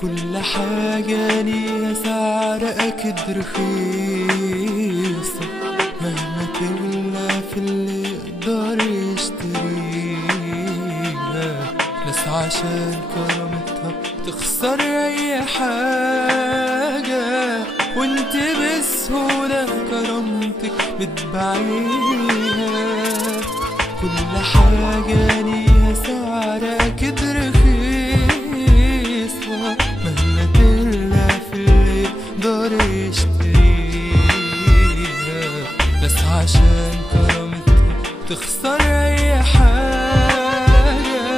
كل حاجة ليها سعر أكيد رخيصة، مهما تغلى في اللي يقدر يشتريها. ناس عشان كرامتها تخسر أي حاجة، وانت بسهولة كرامتك بتبيعيها. كل حاجة ليها سعر أكيد رخيصة، مهما تغلى في اللي يقدر يشتريها. بس عشان كرامتها تخسر أي حاجة،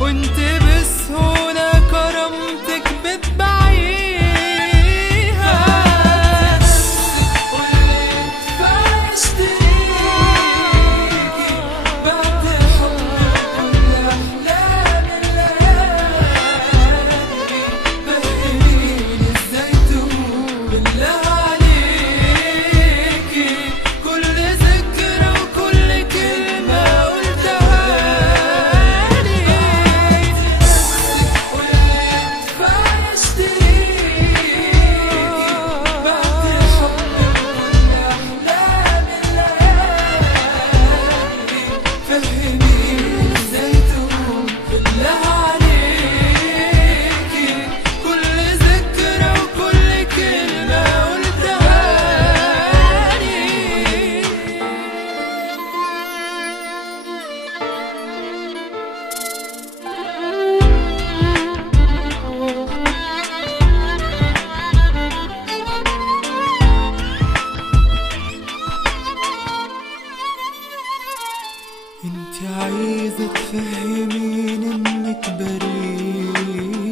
وانت بسهولة كرامتك بتبيعيها. انت عايزة تفهمين انك بريئة،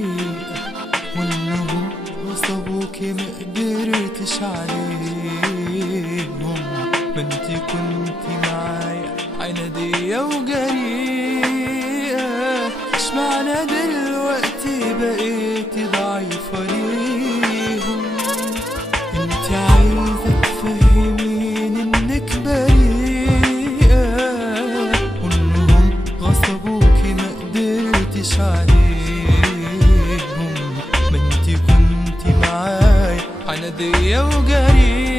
وانهم غصبوكي مقدرتش عليهم. ما انت كنتي معايا عنادية وجريئة، اشمعنى دلوقتي بقيتي ضعيفة ليهم؟ انت عايزة تفهمين انك بريئة، غصبوكي مقدرتش عليهم. ما انتي كنتي معايا عنادية وجريئة،